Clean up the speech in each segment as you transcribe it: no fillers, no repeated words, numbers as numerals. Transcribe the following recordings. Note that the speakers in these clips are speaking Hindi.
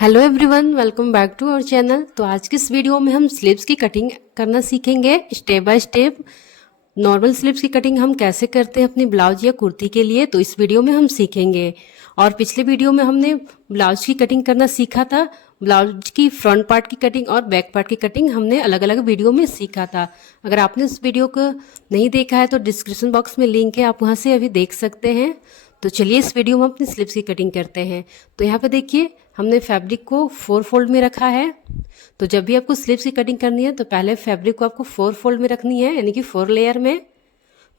Hello everyone, welcome back to our channel. तो आज की इस वीडियो में हम स्लीव्स की कटिंग करना सीखेंगे step by step. Normal sleeves की कटिंग हम कैसे करते हैं अपनी ब्लाउज या कुर्ती के लिए, तो इस वीडियो में हम सीखेंगे। और पिछले वीडियो में हमने ब्लाउज की कटिंग करना सीखा था। ब्लाउज की फ्रंट पार्ट की कटिंग और बैक पार्ट की कटिंग हमने अलग अलग वीडियो में सीखा था। अगर आपने इस वीडियो को नहीं देखा है तो डिस्क्रिप्शन बॉक्स में लिंक है, आप वहाँ से अभी देख सकते हैं। तो चलिए इस वीडियो में अपनी स्लीव्स की कटिंग करते हैं। तो यहाँ पे देखिए हमने फैब्रिक को 4 फोल्ड में रखा है। तो जब भी आपको स्लीव्स की कटिंग करनी है तो पहले फैब्रिक को आपको 4 फोल्ड में रखनी है, यानी कि 4 लेयर में।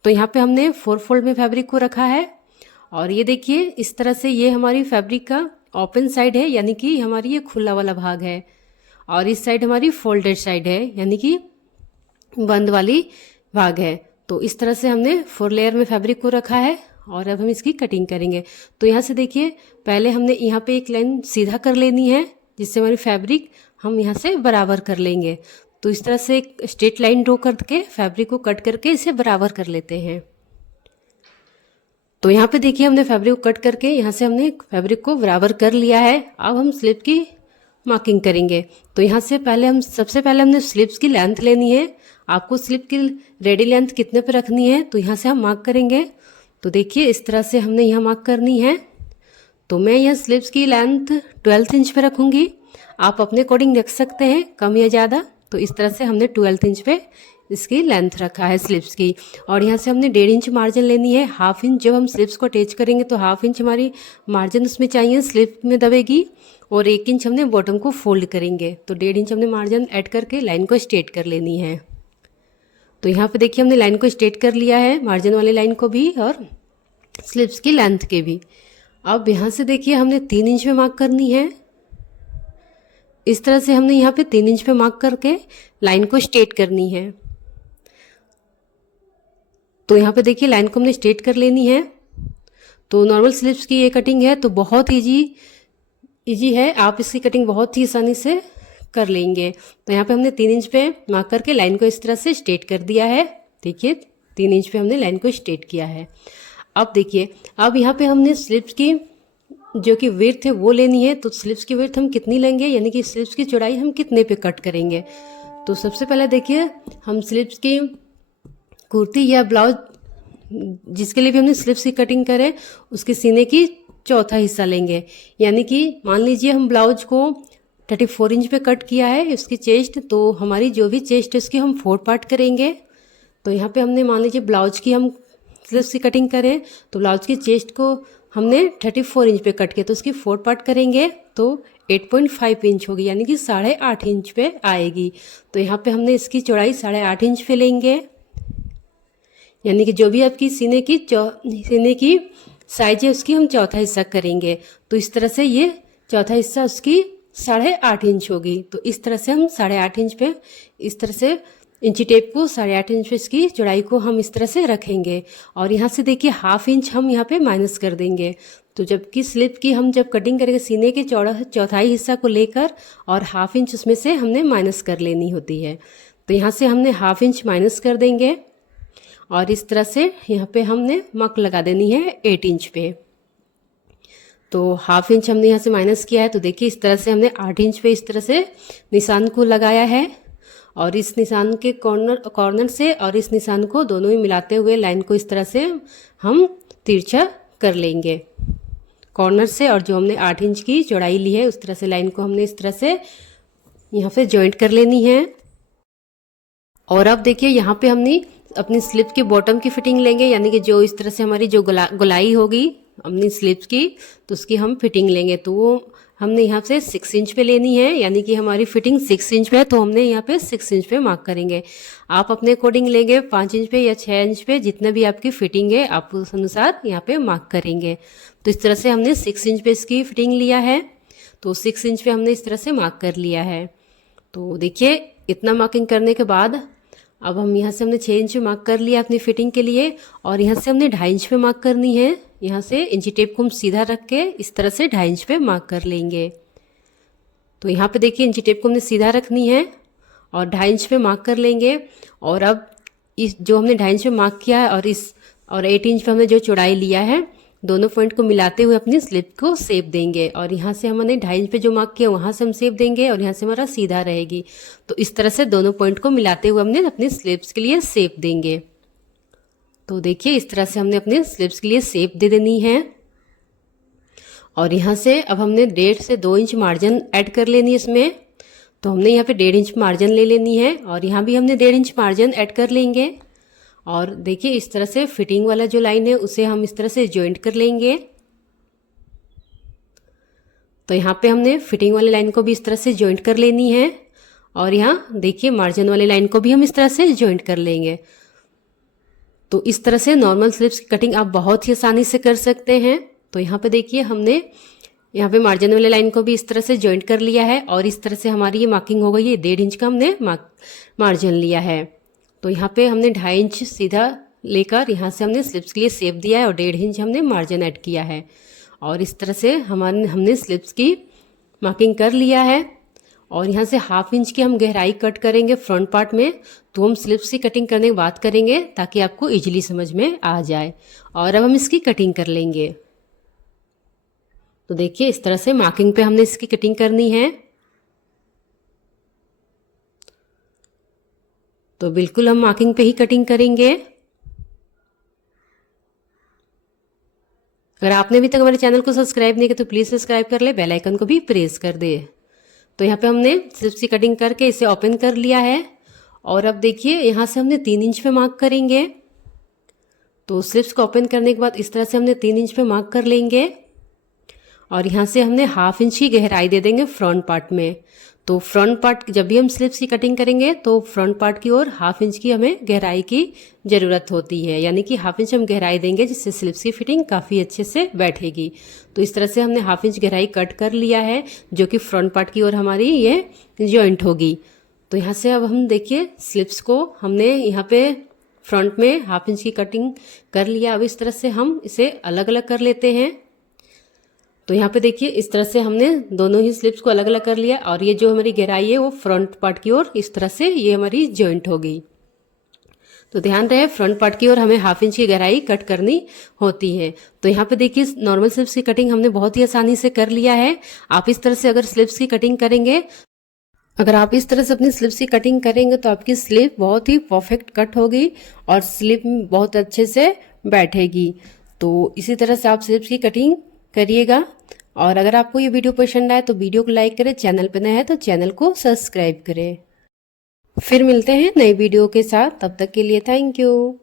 तो यहाँ पे हमने 4 फोल्ड में फैब्रिक को रखा है। और ये देखिए इस तरह से ये हमारी फैब्रिक का ओपन साइड है, यानी कि हमारी ये खुला वाला भाग है। और इस साइड हमारी फोल्डेड साइड है, यानी कि बंद वाली भाग है। तो इस तरह से हमने 4 लेयर में फैब्रिक को रखा है। और अब हम इसकी कटिंग करेंगे। तो यहाँ से देखिए पहले हमने यहाँ पे एक लाइन सीधा कर लेनी है, जिससे हमारी फैब्रिक हम यहाँ से बराबर कर लेंगे। तो इस तरह से एक स्ट्रेट लाइन ड्रॉ करके फैब्रिक को कट करके इसे बराबर कर लेते हैं। तो यहाँ पे देखिए हमने फैब्रिक को कट करके यहाँ से हमने फैब्रिक को बराबर कर लिया है। अब हम स्लीव की मार्किंग करेंगे। तो यहाँ से सबसे पहले हमने स्लीव्स की लेंथ लेनी है। आपको स्लीव की रेडी लेंथ कितने पे रखनी है, तो यहाँ से हम मार्क करेंगे। तो देखिए इस तरह से हमने यहाँ मार्क करनी है। तो मैं यह स्लीव्स की लेंथ 12 इंच पे रखूँगी। आप अपने अकॉर्डिंग रख सकते हैं, कम या ज़्यादा। तो इस तरह से हमने 12 इंच पे इसकी लेंथ रखा है स्लीव्स की। और यहाँ से हमने 1.5 इंच मार्जिन लेनी है। हाफ इंच जब हम स्लीव्स को अटैच करेंगे तो हाफ इंच हमारी मार्जिन उसमें चाहिए, स्लीव में दबेगी। और 1 इंच हमने बॉटम को फोल्ड करेंगे। तो 1.5 इंच हमने मार्जिन ऐड करके लाइन को स्ट्रेट कर लेनी है। तो यहाँ पे देखिए हमने लाइन को स्ट्रेट कर लिया है, मार्जिन वाली लाइन को भी और स्लीव्स की लेंथ के भी। अब यहाँ से देखिए हमने 3 इंच पे मार्क करनी है। इस तरह से हमने यहाँ पे 3 इंच पे मार्क करके लाइन को स्ट्रेट करनी है। तो यहाँ पे देखिए लाइन को हमने स्ट्रेट कर लेनी है। तो नॉर्मल स्लीव्स की ये कटिंग है तो बहुत इजी है, आप इसकी कटिंग बहुत ही आसानी से कर लेंगे। तो यहाँ पे हमने 3 इंच पे मार्क करके लाइन को इस तरह से स्ट्रेट कर दिया है। देखिए 3 इंच पे हमने लाइन को स्ट्रेट किया है। अब देखिए अब यहाँ पे हमने स्लीव्स की जो कि विड्थ है वो लेनी है। तो स्लीव्स की विड्थ हम कितनी लेंगे, यानी कि स्लीव्स की चौड़ाई हम कितने पे कट करेंगे। तो सबसे पहले देखिए हम स्लीव्स की कुर्ती या ब्लाउज जिसके लिए भी हमने स्लीव्स की कटिंग करे उसके सीने की चौथा हिस्सा लेंगे। यानी कि मान लीजिए हम ब्लाउज को 34 इंच पे कट किया है इसकी चेस्ट, तो हमारी जो भी चेस्ट है उसकी हम 4 पार्ट करेंगे। तो यहाँ पे हमने मान लीजिए ब्लाउज की हम स्लीव्स की कटिंग करें तो ब्लाउज की चेस्ट को हमने 34 इंच पे कट किया, तो उसकी 4 पार्ट करेंगे तो 8.5 इंच होगी, यानी कि 8.5 इंच पे आएगी। तो यहाँ पे हमने इसकी चौड़ाई 8.5 इंच पे लेंगे। यानी कि जो भी आपकी सीने की साइज है उसकी हम चौथा हिस्सा करेंगे। तो इस तरह से ये चौथा हिस्सा उसकी 8.5 इंच होगी। तो इस तरह से हम 8.5 इंच पे इस तरह से इंची टेप को 8.5 इंच की चौड़ाई को हम इस तरह से रखेंगे। और यहाँ से देखिए हाफ इंच हम यहाँ पे माइनस कर देंगे। तो जबकि स्लीव की हम जब कटिंग करेंगे सीने के चौथाई हिस्सा को लेकर और हाफ इंच उसमें से हमने माइनस कर लेनी होती है। तो यहाँ से हमने हाफ इंच माइनस कर देंगे और इस तरह से यहाँ पे हमने मक लगा देनी है 8 इंच पे। तो हाफ इंच हमने यहाँ से माइनस किया है। तो देखिए इस तरह से हमने 8 इंच पे इस तरह से निशान को लगाया है। और इस निशान के कॉर्नर से और इस निशान को दोनों ही मिलाते हुए लाइन को इस तरह से हम तिरछा कर लेंगे कॉर्नर से। और जो हमने 8 इंच की चौड़ाई ली है उस तरह से लाइन को हमने इस तरह से यहाँ पे जॉइंट कर लेनी है। और अब देखिए यहाँ पे हमने अपनी स्लीव की बॉटम की फिटिंग लेंगे, यानी कि जो इस तरह से हमारी जो गोलाई होगी अपनी स्लीव की तो उसकी हम फिटिंग लेंगे। तो वो हमने यहाँ से 6 इंच पे लेनी है, यानी कि हमारी फिटिंग 6 इंच पे है तो हमने यहाँ पे 6 इंच पे मार्क करेंगे। आप अपने अकॉर्डिंग लेंगे 5 इंच पे या 6 इंच पे, जितना भी आपकी फिटिंग है आप उस अनुसार यहाँ पे मार्क करेंगे। तो इस तरह से हमने 6 इंच पे इसकी फिटिंग लिया है। तो 6 इंच पे हमने इस तरह से मार्क कर लिया है। तो देखिए इतना मार्किंग करने के बाद अब हम यहाँ से हमने 6 इंच पे मार्क कर लिया अपनी फिटिंग के लिए। और यहाँ से हमने 2.5 इंच पे मार्क करनी है। यहाँ से इंची टेप को हम सीधा रख के इस तरह से 2.5 इंच पे मार्क कर लेंगे। तो यहाँ पे देखिए इंची टेप को हमने सीधा रखनी है और 2.5 इंच पे मार्क कर लेंगे। और अब इस जो हमने 2.5 इंच पे मार्क किया है और 8 इंच पे हमने जो चौड़ाई लिया है दोनों पॉइंट को मिलाते हुए अपनी स्लिप को शेप देंगे। और यहाँ से हमने 2.5 इंच पे जो मार्क किया वहाँ से हम शेप देंगे और यहाँ से हमारा सीधा रहेगी। तो इस तरह से दोनों पॉइंट को मिलाते हुए हमने अपनी स्लिप्स के लिए शेप देंगे। तो देखिए इस तरह से हमने अपने स्लिप्स के लिए शेप दे देनी है। और यहाँ से अब हमने 1.5 से 2 इंच मार्जिन ऐड कर लेनी है इसमें। तो हमने यहाँ पे 1.5 इंच मार्जिन ले लेनी है और यहाँ भी हमने 1.5 इंच मार्जिन ऐड कर लेंगे। और देखिए इस तरह से फिटिंग वाला जो लाइन है उसे हम इस तरह से जॉइंट कर लेंगे। तो यहाँ पे हमने फिटिंग वाली लाइन को भी इस तरह से जॉइंट कर लेनी है और यहाँ देखिए मार्जिन वाली लाइन को भी हम इस तरह से जॉइंट कर लेंगे। तो इस तरह से नॉर्मल स्लिप्स की कटिंग आप बहुत ही आसानी से कर सकते हैं। तो यहाँ पे देखिए हमने यहाँ पे मार्जिन वाले लाइन को भी इस तरह से जॉइंट कर लिया है और इस तरह से हमारी ये मार्किंग हो गई है। 1.5 इंच का हमने मार्जिन लिया है। तो यहाँ पे हमने 2.5 इंच सीधा लेकर यहाँ से हमने स्लिप्स के लिए शेप दिया है और 1.5 इंच हमने मार्जिन ऐड किया है। और इस तरह से हमने स्लिप्स की मार्किंग कर लिया है। और यहाँ से 1/2 इंच की हम गहराई कट करेंगे फ्रंट पार्ट में। तो हम स्लिप्स की कटिंग करने के बाद करेंगे ताकि आपको इजीली समझ में आ जाए। और अब हम इसकी कटिंग कर लेंगे। तो देखिए इस तरह से मार्किंग पे हमने इसकी कटिंग करनी है। तो बिल्कुल हम मार्किंग पे ही कटिंग करेंगे। अगर आपने अभी तक हमारे चैनल को सब्सक्राइब नहीं किया तो प्लीज़ सब्सक्राइब कर ले, बेल आइकन को भी प्रेस कर दे। तो यहाँ पे हमने स्लिप्स की कटिंग करके इसे ओपन कर लिया है। और अब देखिए यहाँ से हमने 3 इंच पे मार्क करेंगे। तो स्लिप्स को ओपन करने के बाद इस तरह से हमने 3 इंच पे मार्क कर लेंगे और यहाँ से हमने 1/2 इंच की गहराई दे देंगे फ्रंट पार्ट में। तो फ्रंट पार्ट जब भी हम स्लिप्स की कटिंग करेंगे तो फ्रंट पार्ट की ओर 1/2 इंच की हमें गहराई की ज़रूरत होती है, यानी कि 1/2 इंच हम गहराई देंगे जिससे स्लिप्स की फिटिंग काफ़ी अच्छे से बैठेगी। तो इस तरह से हमने 1/2 इंच गहराई कट कर लिया है जो कि फ्रंट पार्ट की ओर हमारी ये जॉइंट होगी। तो यहाँ से अब हम देखिए स्लिप्स को हमने यहाँ पे फ्रंट में 1/2 इंच की कटिंग कर लिया। अब इस तरह से हम इसे अलग अलग कर लेते हैं। तो यहाँ पे देखिए इस तरह से हमने दोनों ही स्लिप्स को अलग अलग कर लिया और ये जो हमारी गहराई है वो फ्रंट पार्ट की ओर इस तरह से ये हमारी जॉइंट हो गई। तो ध्यान रहे फ्रंट पार्ट की ओर हमें 1/2 इंच की गहराई कट करनी होती है। तो यहाँ पे देखिए नॉर्मल स्लिप्स की कटिंग हमने बहुत ही आसानी से कर लिया है। आप इस तरह से अगर स्लिप्स की कटिंग करेंगे, अगर आप इस तरह से अपनी स्लिप्स की कटिंग करेंगे तो आपकी स्लिप बहुत ही परफेक्ट कट होगी और स्लिप बहुत अच्छे से बैठेगी। तो इसी तरह से आप स्लिप्स की कटिंग करिएगा। और अगर आपको ये वीडियो पसंद आए तो वीडियो को लाइक करें, चैनल पर नया है तो चैनल को सब्सक्राइब करें। फिर मिलते हैं नई वीडियो के साथ, तब तक के लिए थैंक यू।